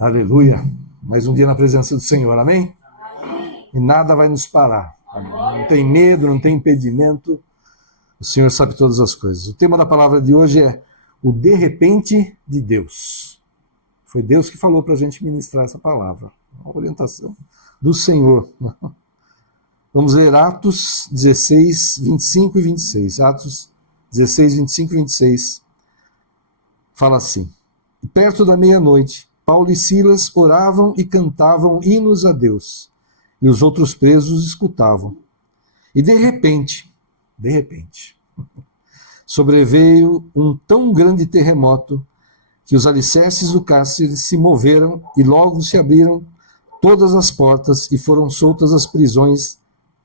Aleluia. Mais um dia na presença do Senhor, amém? E nada vai nos parar. Amém? Não tem medo, não tem impedimento. O Senhor sabe todas as coisas. O tema da palavra de hoje é o de repente de Deus. Foi Deus que falou para a gente ministrar essa palavra. Uma orientação do Senhor. Vamos ler Atos 16, 25 e 26. Atos 16, 25 e 26. Fala assim. Perto da meia-noite, Paulo e Silas oravam e cantavam hinos a Deus, e os outros presos escutavam. E de repente, sobreveio um tão grande terremoto que os alicerces do cárcere se moveram e logo se abriram todas as portas e foram soltas as prisões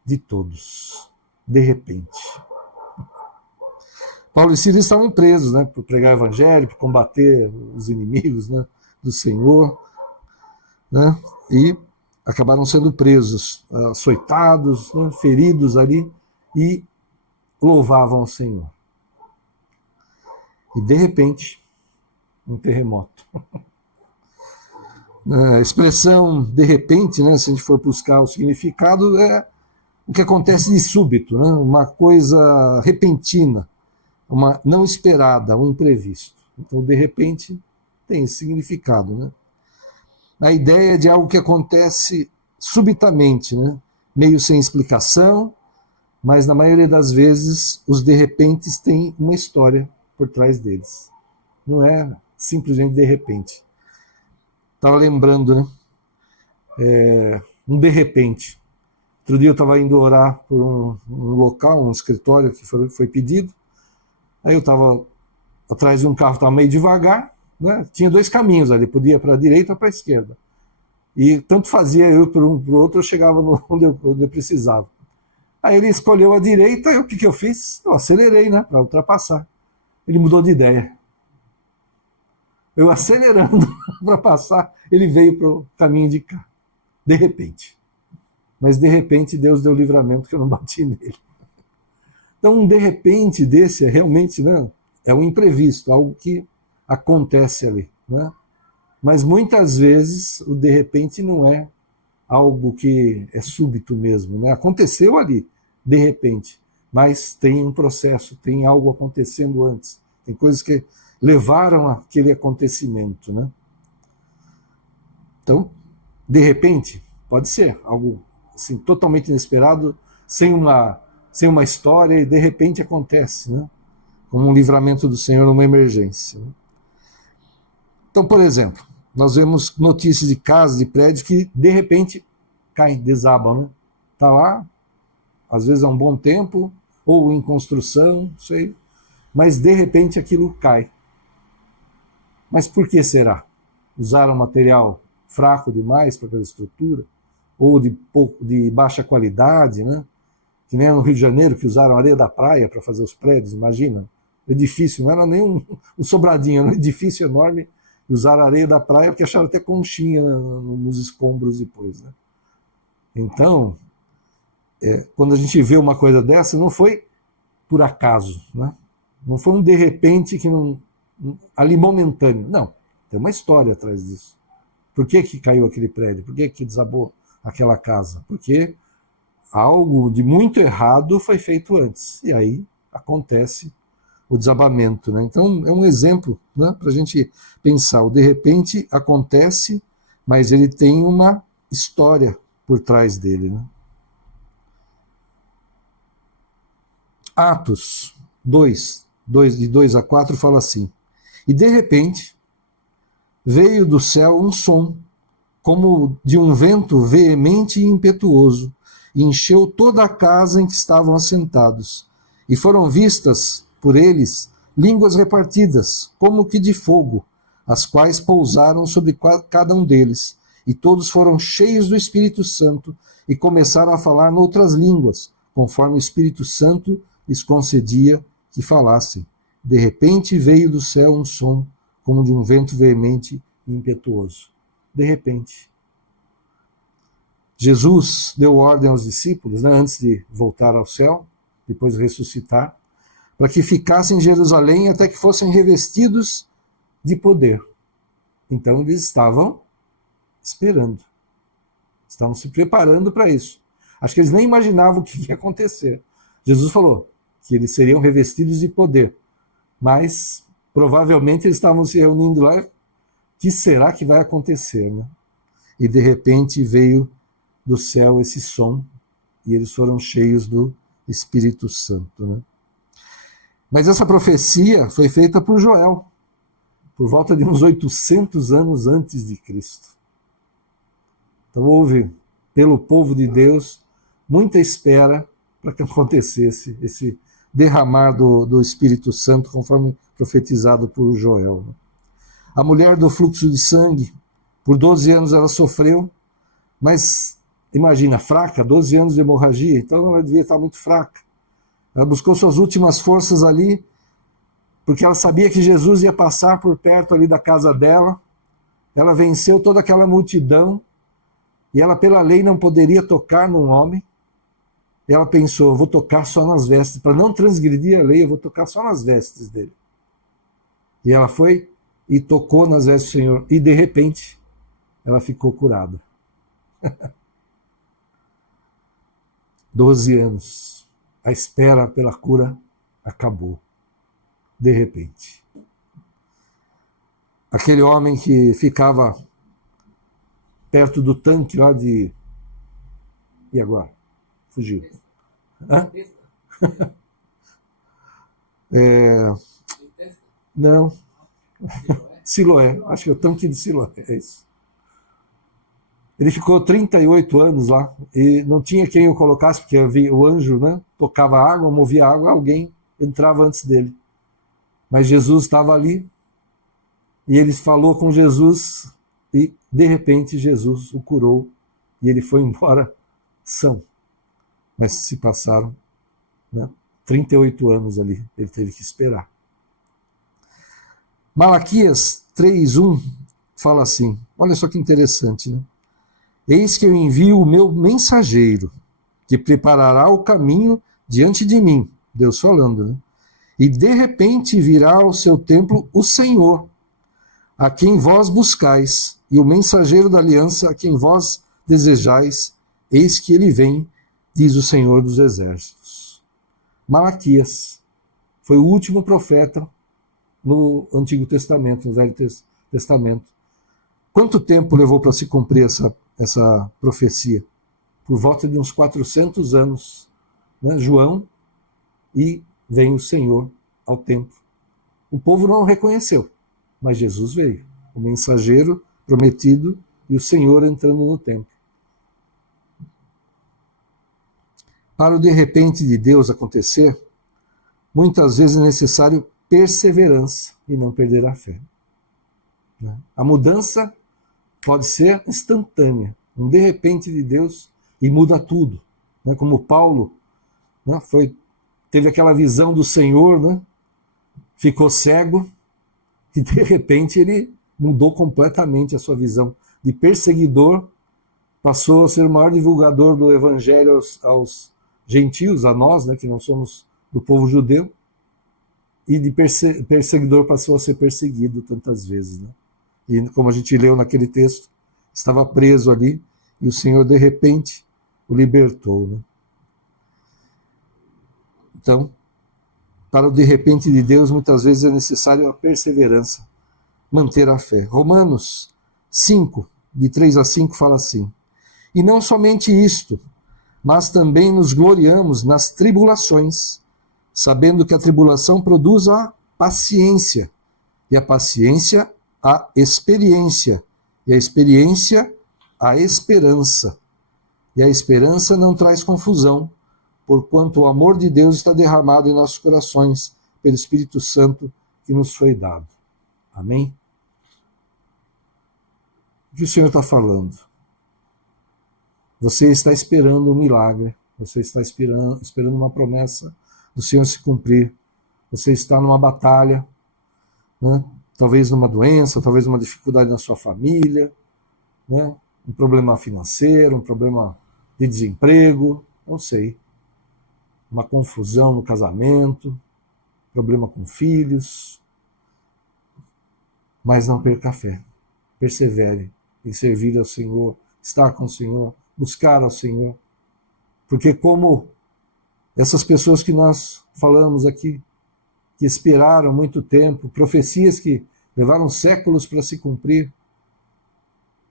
de todos. De repente. Paulo e Silas estavam presos, por pregar o evangelho, por combater os inimigos, do Senhor, e acabaram sendo presos, açoitados, feridos ali, e louvavam o Senhor. E de repente, um terremoto. A expressão de repente, se a gente for buscar o significado, é o que acontece de súbito, uma coisa repentina, uma não esperada, um imprevisto. Então, de repente, tem esse significado. A ideia é de algo que acontece subitamente, meio sem explicação, mas na maioria das vezes os de repente têm uma história por trás deles. Não é simplesmente de repente. Estava lembrando, um de repente. Outro dia eu estava indo orar por um local, um escritório que foi pedido. Aí eu estava atrás de um carro, estava meio devagar, tinha dois caminhos ali, podia ir para a direita ou para a esquerda. E tanto fazia eu para um para o outro, eu chegava onde eu precisava. Aí ele escolheu a direita, e o que eu fiz? Eu acelerei, para ultrapassar. Ele mudou de ideia. Eu acelerando para passar, ele veio para o caminho de cá. De repente. Mas de repente Deus deu livramento que eu não bati nele. Então um de repente desse é realmente, é um imprevisto, algo que acontece ali. Mas muitas vezes o de repente não é algo que é súbito mesmo. Aconteceu ali, de repente, mas tem um processo, tem algo acontecendo antes. Tem coisas que levaram aquele acontecimento. Então, de repente, pode ser algo assim, totalmente inesperado, sem uma história, e de repente acontece, como um livramento do Senhor numa emergência. Então, por exemplo, nós vemos notícias de casas, de prédios que de repente caem, desabam. Está lá, às vezes há um bom tempo, ou em construção, não sei, mas de repente aquilo cai. Mas por que será? Usaram material fraco demais para aquela estrutura? Ou de baixa qualidade, que nem no Rio de Janeiro, que usaram areia da praia para fazer os prédios, imagina. Edifício, não era nem um sobradinho, era um edifício enorme, e usaram areia da praia porque acharam até conchinha nos escombros depois. Então, quando a gente vê uma coisa dessa, não foi por acaso, não foi um de repente que ali momentâneo, não, tem uma história atrás disso. Por que caiu aquele prédio? Por que desabou aquela casa? Porque algo de muito errado foi feito antes, e aí acontece o desabamento. Então é um exemplo para a gente pensar, o de repente acontece, mas ele tem uma história por trás dele. Atos 2, de 2 a 4 fala assim: e de repente veio do céu um som, como de um vento veemente e impetuoso, e encheu toda a casa em que estavam assentados, e foram vistas por eles línguas repartidas, como que de fogo, as quais pousaram sobre cada um deles, e todos foram cheios do Espírito Santo, e começaram a falar noutras línguas, conforme o Espírito Santo lhes concedia que falassem. De repente veio do céu um som, como de um vento veemente e impetuoso. De repente. Jesus deu ordem aos discípulos, antes de voltar ao céu, depois de ressuscitar, para que ficassem em Jerusalém até que fossem revestidos de poder. Então eles estavam esperando. Estavam se preparando para isso. Acho que eles nem imaginavam o que ia acontecer. Jesus falou que eles seriam revestidos de poder, mas provavelmente eles estavam se reunindo lá. O que será que vai acontecer, né? E de repente veio do céu esse som e eles foram cheios do Espírito Santo, né? Mas essa profecia foi feita por Joel, por volta de uns 800 anos antes de Cristo. Então houve, pelo povo de Deus, muita espera para que acontecesse esse derramar do Espírito Santo, conforme profetizado por Joel. A mulher do fluxo de sangue, por 12 anos ela sofreu, mas imagina, fraca, 12 anos de hemorragia, então ela devia estar muito fraca. Ela buscou suas últimas forças ali, porque ela sabia que Jesus ia passar por perto ali da casa dela. Ela venceu toda aquela multidão, e ela pela lei não poderia tocar num homem. E ela pensou, eu vou tocar só nas vestes, para não transgredir a lei, eu vou tocar só nas vestes dele. E ela foi e tocou nas vestes do Senhor, e de repente ela ficou curada. 12 anos. A espera pela cura acabou. De repente. Aquele homem que ficava perto do tanque lá de... E agora? Fugiu. Hã? Não. Siloé. Acho que é o tanque de Siloé. É isso. Ele ficou 38 anos lá e não tinha quem o colocasse, porque o anjo, né, tocava água, movia água, alguém entrava antes dele. Mas Jesus estava ali e ele falou com Jesus e, de repente, Jesus o curou e ele foi embora são. Mas se passaram, né, 38 anos ali, ele teve que esperar. Malaquias 3:1 fala assim, olha só que interessante, né? Eis que eu envio o meu mensageiro, que preparará o caminho diante de mim. Deus falando, né? E de repente virá ao seu templo o Senhor, a quem vós buscais, e o mensageiro da aliança, a quem vós desejais, eis que ele vem, diz o Senhor dos Exércitos. Malaquias foi o último profeta no Antigo Testamento, no Velho Testamento. Quanto tempo levou para se cumprir essa profecia? Por volta de uns 400 anos, né? João, e vem o Senhor ao templo. O povo não o reconheceu, mas Jesus veio, o mensageiro prometido e o Senhor entrando no templo. Para o de repente de Deus acontecer, muitas vezes é necessário perseverança e não perder a fé. A mudança pode ser instantânea, um de repente de Deus e muda tudo. Como Paulo, né, teve aquela visão do Senhor, né, ficou cego e de repente ele mudou completamente a sua visão. De perseguidor, passou a ser o maior divulgador do evangelho aos gentios, a nós, né, que não somos do povo judeu, e de perseguidor passou a ser perseguido tantas vezes, né? E como a gente leu naquele texto, estava preso ali e o Senhor de repente o libertou, né? Então, para o de repente de Deus, muitas vezes é necessário a perseverança, manter a fé. Romanos 5, de 3-5, fala assim: e não somente isto, mas também nos gloriamos nas tribulações, sabendo que a tribulação produz a paciência, e a paciência a experiência, e a experiência a esperança. E a esperança não traz confusão, porquanto o amor de Deus está derramado em nossos corações pelo Espírito Santo que nos foi dado. Amém? O que o Senhor está falando? Você está esperando um milagre, você está esperando uma promessa do Senhor se cumprir, você está numa batalha, né? Talvez numa doença, talvez numa dificuldade na sua família, né? Um problema financeiro, um problema de desemprego, não sei, uma confusão no casamento, problema com filhos, mas não perca a fé, persevere em servir ao Senhor, estar com o Senhor, buscar ao Senhor. Porque como essas pessoas que nós falamos aqui, que esperaram muito tempo, profecias que levaram séculos para se cumprir,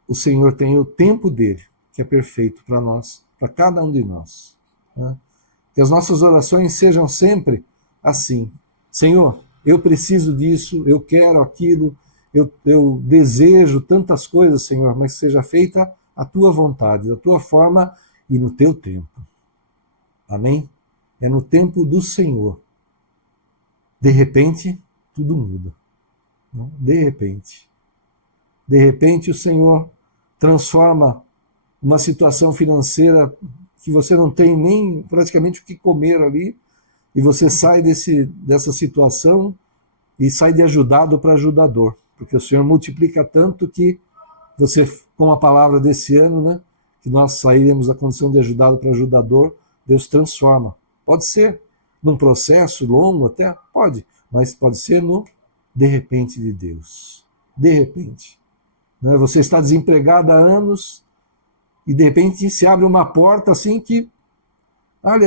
o Senhor tem o tempo dele, que é perfeito para nós, para cada um de nós. Né? Que as nossas orações sejam sempre assim: Senhor, eu preciso disso, eu quero aquilo, eu desejo tantas coisas, Senhor, mas que seja feita a tua vontade, da tua forma e no teu tempo. Amém? É no tempo do Senhor. De repente, tudo muda. De repente. De repente, o Senhor transforma uma situação financeira que você não tem nem praticamente o que comer ali, e você sai dessa situação e sai de ajudado para ajudador, porque o Senhor multiplica tanto que você, com a palavra desse ano, né, que nós sairemos da condição de ajudado para ajudador, Deus transforma. Pode ser num processo longo até, pode, mas pode ser no de repente de Deus. De repente. Né, você está desempregado há anos e de repente se abre uma porta assim que, olha,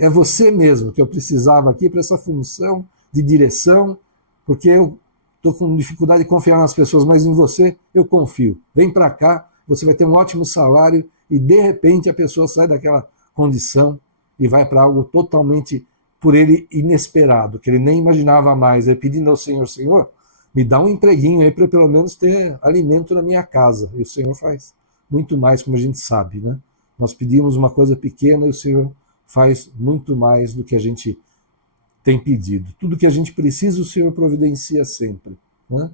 é você mesmo que eu precisava aqui para essa função de direção, porque eu estou com dificuldade de confiar nas pessoas, mas em você eu confio. Vem para cá, você vai ter um ótimo salário, e de repente a pessoa sai daquela condição e vai para algo totalmente, por ele, inesperado, que ele nem imaginava mais. Aí pedindo ao Senhor: Senhor, me dá um empreguinho aí para pelo menos ter alimento na minha casa. E o Senhor faz muito mais, como a gente sabe, né? Nós pedimos uma coisa pequena e o Senhor faz muito mais do que a gente tem pedido. Tudo que a gente precisa, o Senhor providencia sempre. Né?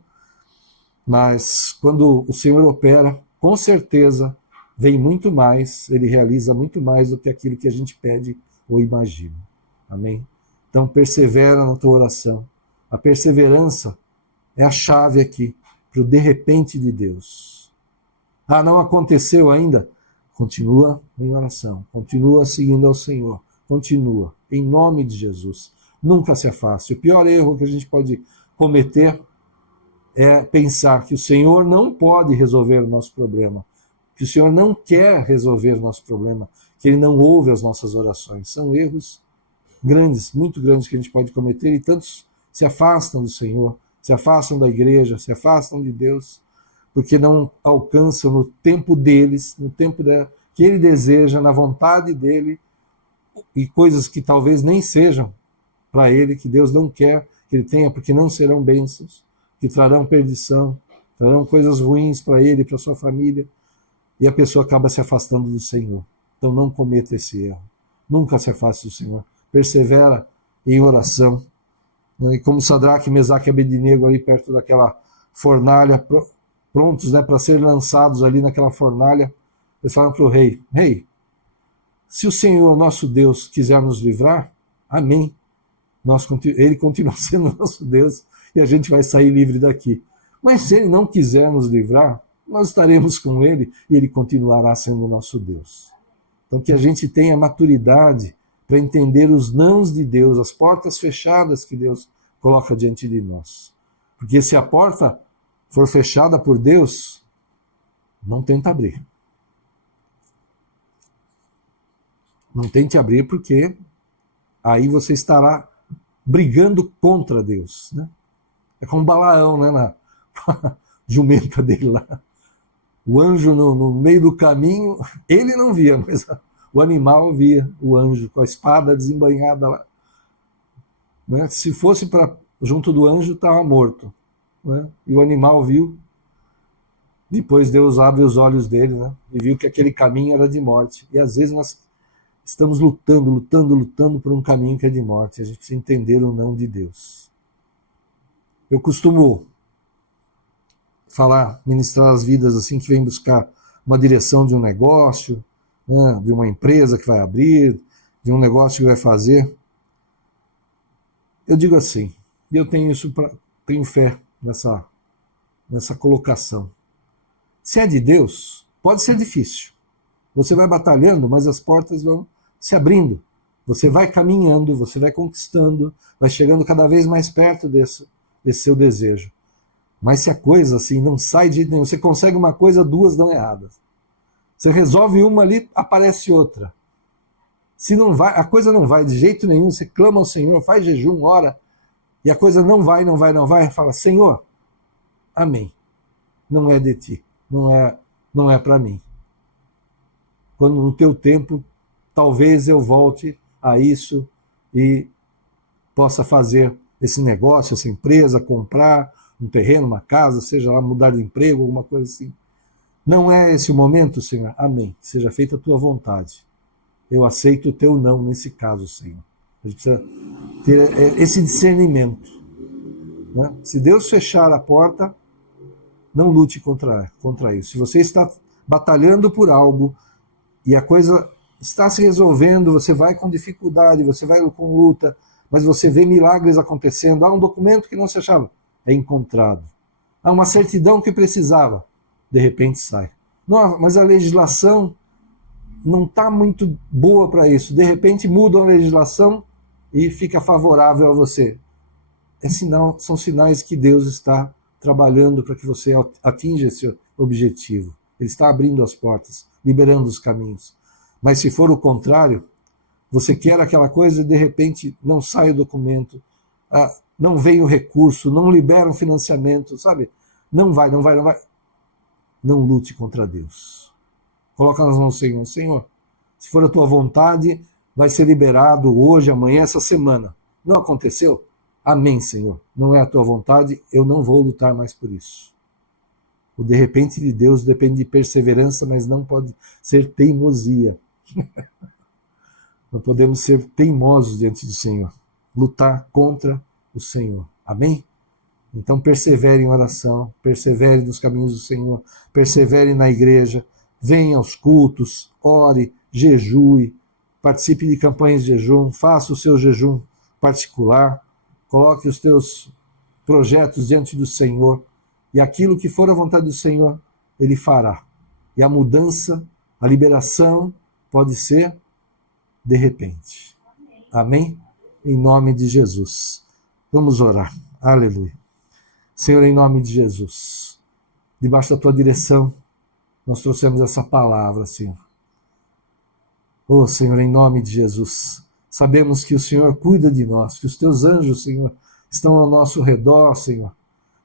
Mas quando o Senhor opera, com certeza vem muito mais, ele realiza muito mais do que aquilo que a gente pede ou imagina. Amém? Então persevera na tua oração. A perseverança é a chave aqui para o de repente de Deus. Ah, não aconteceu ainda? Continua em oração, continua seguindo ao Senhor, continua, em nome de Jesus. Nunca se afaste. O pior erro que a gente pode cometer é pensar que o Senhor não pode resolver o nosso problema, que o Senhor não quer resolver o nosso problema, que Ele não ouve as nossas orações. São erros grandes, muito grandes, que a gente pode cometer, e tantos se afastam do Senhor, se afastam da igreja, se afastam de Deus, porque não alcançam no tempo deles, no tempo que Ele deseja, na vontade dEle, e coisas que talvez nem sejam para Ele, que Deus não quer que Ele tenha, porque não serão bênçãos, que trarão perdição, trarão coisas ruins para ele, para sua família, e a pessoa acaba se afastando do Senhor. Então não cometa esse erro. Nunca se afaste do Senhor. Persevera em oração. E como Sadraque, Mesaque e Abednego ali perto daquela fornalha, prontos, né, para ser lançados ali naquela fornalha, eles falam para o rei: Rei, se o Senhor, nosso Deus, quiser nos livrar, amém. Ele continua sendo nosso Deus e a gente vai sair livre daqui. Mas se Ele não quiser nos livrar, nós estaremos com Ele e Ele continuará sendo nosso Deus. Então que a gente tenha maturidade para entender os nãos de Deus, as portas fechadas que Deus coloca diante de nós. Porque se a porta for fechada por Deus, não tenta abrir. Não tente abrir, porque aí você estará brigando contra Deus. Né? É como Balaão, né, na jumenta dele lá. O anjo no meio do caminho, ele não via, mas o animal via o anjo com a espada desembainhada lá. Né? Se fosse junto do anjo, estava morto. Né? E o animal viu. Depois Deus abre os olhos dele, né? E viu que aquele caminho era de morte. E às vezes nós estamos lutando por um caminho que é de morte. A gente precisa entender o não de Deus. Eu costumo ministrar as vidas assim, que vêm buscar uma direção de um negócio, né, de uma empresa que vai abrir, de um negócio que vai fazer. Eu digo assim, e eu tenho fé nessa colocação. Se é de Deus, pode ser difícil. Você vai batalhando, mas as portas vão se abrindo. Você vai caminhando, você vai conquistando, vai chegando cada vez mais perto desse seu desejo. Mas se a coisa assim não sai de jeito nenhum, você consegue uma coisa, duas dão erradas. Você resolve uma ali, aparece outra. Se não vai, a coisa não vai de jeito nenhum, você clama ao Senhor, faz jejum, ora, e a coisa não vai, não vai, não vai, fala: Senhor, amém. Não é de ti, não é para mim. Quando no teu tempo, talvez eu volte a isso e possa fazer esse negócio, essa empresa, comprar um terreno, uma casa, seja lá, mudar de emprego, alguma coisa assim. Não é esse o momento, Senhor? Amém. Seja feita a tua vontade. Eu aceito o teu não nesse caso, Senhor. A gente precisa ter esse discernimento. Né? Se Deus fechar a porta, não lute contra isso. Se você está batalhando por algo e a coisa está se resolvendo, você vai com dificuldade, você vai com luta, mas você vê milagres acontecendo. Há um documento que não se achava, é encontrado. Há uma certidão que precisava, de repente sai. Não, mas a legislação não está muito boa para isso. De repente muda a legislação e fica favorável a você. São sinais que Deus está trabalhando para que você atinja esse objetivo. Ele está abrindo as portas, liberando os caminhos. Mas se for o contrário, você quer aquela coisa e de repente não sai o documento, não vem o recurso, não libera um financiamento, sabe? Não vai. Não lute contra Deus. Coloca nas mãos do Senhor. Senhor, se for a tua vontade, vai ser liberado hoje, amanhã, essa semana. Não aconteceu? Amém, Senhor. Não é a tua vontade, eu não vou lutar mais por isso. O de repente de Deus depende de perseverança, mas não pode ser teimosia. Não podemos ser teimosos diante do Senhor. Lutar contra o Senhor. Amém? Então persevere em oração, persevere nos caminhos do Senhor, persevere na igreja, venha aos cultos, ore, jejue, participe de campanhas de jejum, faça o seu jejum particular, coloque os teus projetos diante do Senhor, e aquilo que for a vontade do Senhor, Ele fará. E a mudança, a liberação, pode ser de repente. Amém? Em nome de Jesus. Vamos orar. Aleluia. Senhor, em nome de Jesus, debaixo da tua direção, nós trouxemos essa palavra, Senhor. Oh, Senhor, em nome de Jesus, sabemos que o Senhor cuida de nós, que os teus anjos, Senhor, estão ao nosso redor, Senhor.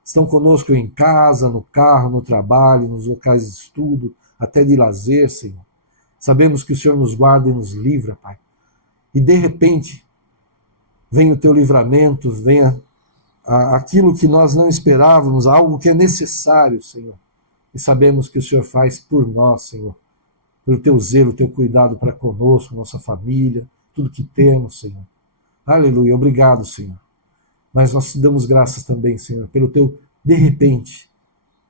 Estão conosco em casa, no carro, no trabalho, nos locais de estudo, até de lazer, Senhor. Sabemos que o Senhor nos guarda e nos livra, Pai. E de repente, vem o teu livramento, vem aquilo que nós não esperávamos, algo que é necessário, Senhor. E sabemos que o Senhor faz por nós, Senhor. Pelo teu zelo, teu cuidado para conosco, nossa família, tudo que temos, Senhor. Aleluia, obrigado, Senhor. Mas nós te damos graças também, Senhor, pelo teu de repente,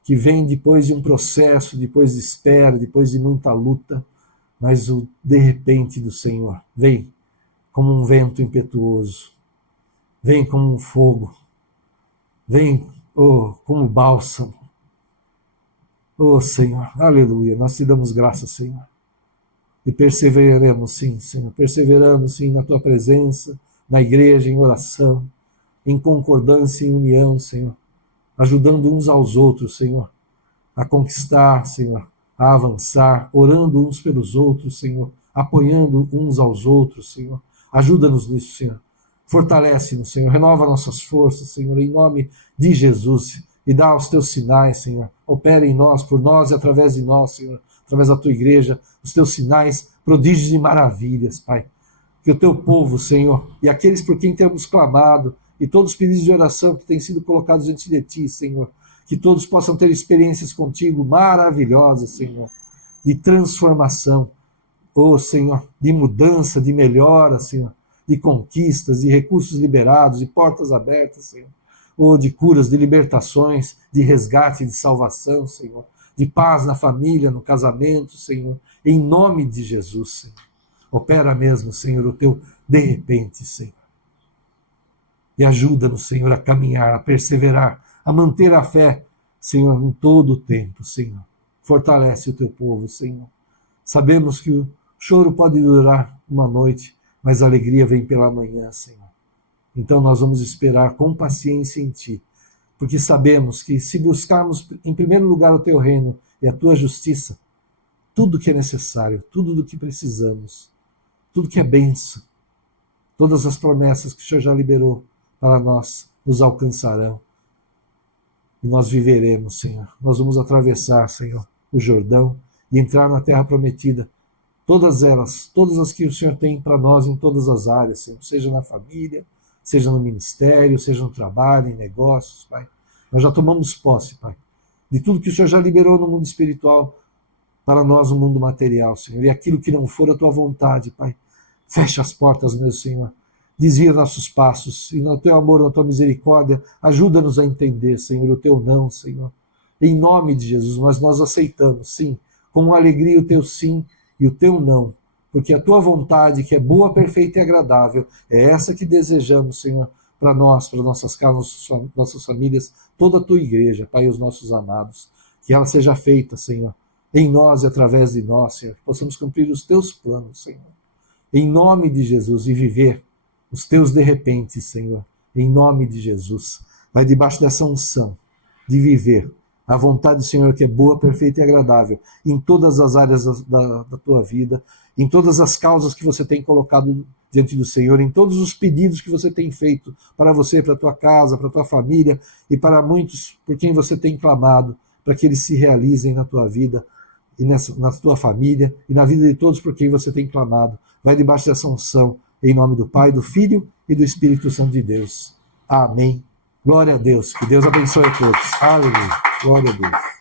que vem depois de um processo, depois de espera, depois de muita luta, mas o de repente do Senhor vem como um vento impetuoso, vem como um fogo, vem como bálsamo. Oh, Senhor, aleluia, nós te damos graças, Senhor. E perseveraremos sim, Senhor, perseveramos sim na tua presença, na igreja, em oração, em concordância, em união, Senhor, ajudando uns aos outros, Senhor, a conquistar, Senhor, a avançar, orando uns pelos outros, Senhor, apoiando uns aos outros, Senhor. Ajuda-nos nisso, Senhor. Fortalece-nos, Senhor, renova nossas forças, Senhor, em nome de Jesus, e dá os teus sinais, Senhor. Opera em nós, por nós e através de nós, Senhor, através da tua igreja, os teus sinais, prodígios e maravilhas, Pai. Que o teu povo, Senhor, e aqueles por quem temos clamado, e todos os pedidos de oração que têm sido colocados diante de ti, Senhor, que todos possam ter experiências contigo maravilhosas, Senhor, de transformação, oh, Senhor, de mudança, de melhora, Senhor, de conquistas, de recursos liberados, de portas abertas, Senhor, oh, de curas, de libertações, de resgate, de salvação, Senhor, de paz na família, no casamento, Senhor, em nome de Jesus, Senhor. Opera mesmo, Senhor, o teu de repente, Senhor. E ajuda-nos, Senhor, a caminhar, a perseverar, a manter a fé, Senhor, em todo o tempo, Senhor. Fortalece o teu povo, Senhor. Sabemos que o choro pode durar uma noite, mas a alegria vem pela manhã, Senhor. Então nós vamos esperar com paciência em ti, porque sabemos que se buscarmos em primeiro lugar o teu reino e a tua justiça, tudo que é necessário, tudo do que precisamos, tudo que é bênção, todas as promessas que o Senhor já liberou para nós nos alcançarão. E nós viveremos, Senhor. Nós vamos atravessar, Senhor, o Jordão e entrar na terra prometida. Todas elas, todas as que o Senhor tem para nós em todas as áreas, Senhor, seja na família, seja no ministério, seja no trabalho, em negócios, Pai. Nós já tomamos posse, Pai, de tudo que o Senhor já liberou no mundo espiritual para nós no mundo material, Senhor. E aquilo que não for a tua vontade, Pai, fecha as portas, meu Senhor. Desvia nossos passos e no teu amor, na tua misericórdia, ajuda-nos a entender, Senhor, o teu não, Senhor. Em nome de Jesus, mas nós aceitamos, sim, com alegria o teu sim e o teu não, porque a tua vontade, que é boa, perfeita e agradável, é essa que desejamos, Senhor, para nós, para nossas casas, nossas famílias, toda a tua igreja, Pai, os nossos amados. Que ela seja feita, Senhor, em nós e através de nós, Senhor, que possamos cumprir os teus planos, Senhor. Em nome de Jesus, e viver os teus de repente, Senhor, em nome de Jesus. Vai debaixo dessa unção de viver a vontade do Senhor, que é boa, perfeita e agradável, em todas as áreas da tua vida, em todas as causas que você tem colocado diante do Senhor, em todos os pedidos que você tem feito para você, para a tua casa, para a tua família e para muitos por quem você tem clamado, para que eles se realizem na tua vida e na tua família e na vida de todos por quem você tem clamado. Vai debaixo dessa unção, em nome do Pai, do Filho e do Espírito Santo de Deus. Amém. Glória a Deus. Que Deus abençoe a todos. Aleluia. Glória a Deus.